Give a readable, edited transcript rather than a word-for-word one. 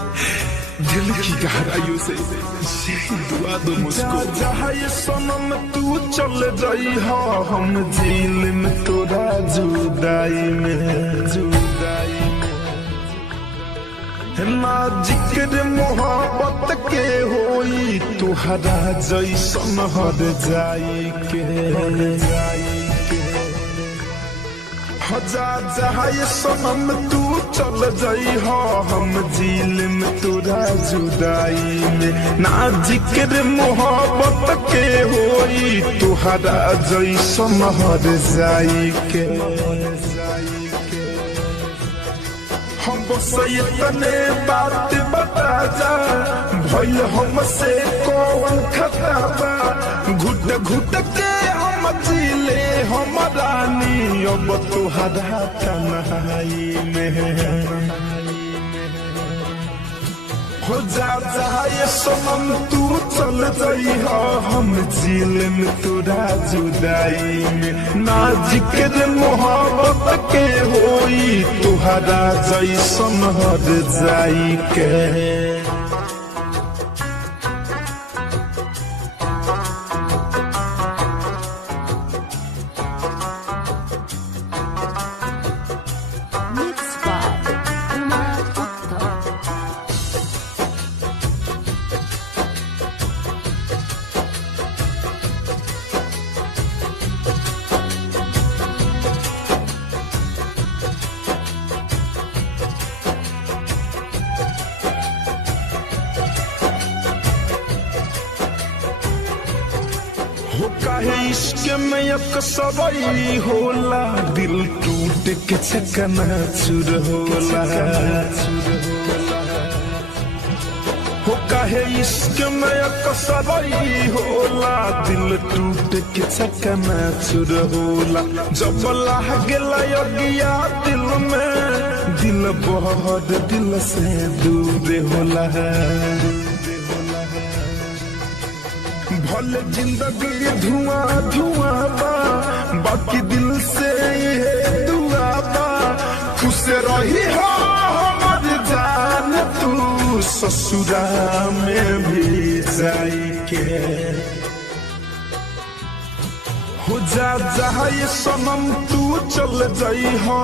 दिल की गहराइयों से यही दुआ दो मुझको। जहाँ ये सनम तू चल जाई हो, हम झील में तोरा जुदाई में ना जिक्र मोहब्बत के होई तुहरा जैसन हर जाई के हजार जहाँ ये सनम तू चल जाई हो, हम झील में तोरा जुदाई में ना जिक्र मोहब्बत के होई तुहरा जैसन हर जाई के। हम बस इतने बात बता जा भइल हमसे कौन खता बा, घुट घुट के हम जीले हम रानी अब तुहरा तन्हाई में हो जा ये सनम तू चल जाई हो, हम झील में तोरा जुदाई में ना जिक्र मोहब्बत के होई तुहरा जैसन हर जाई के। हो काहे इश्क में अक्सरई होला, दिल टूट के चकनाचूर होला। हो काहे इश्क में अक्सरई होला, दिल टूट के चकनाचूर होला। जब लागेला अगिया दिल में, दिल बहुत दिल से दूर होला। भले जिंदगी धुआं धुआं बा, बाकी दिल से ये दुआ बा। खुश रही हो हमार जान तू ससुरा में भी जाई के हो जा ये सनम तू चल जाई हो।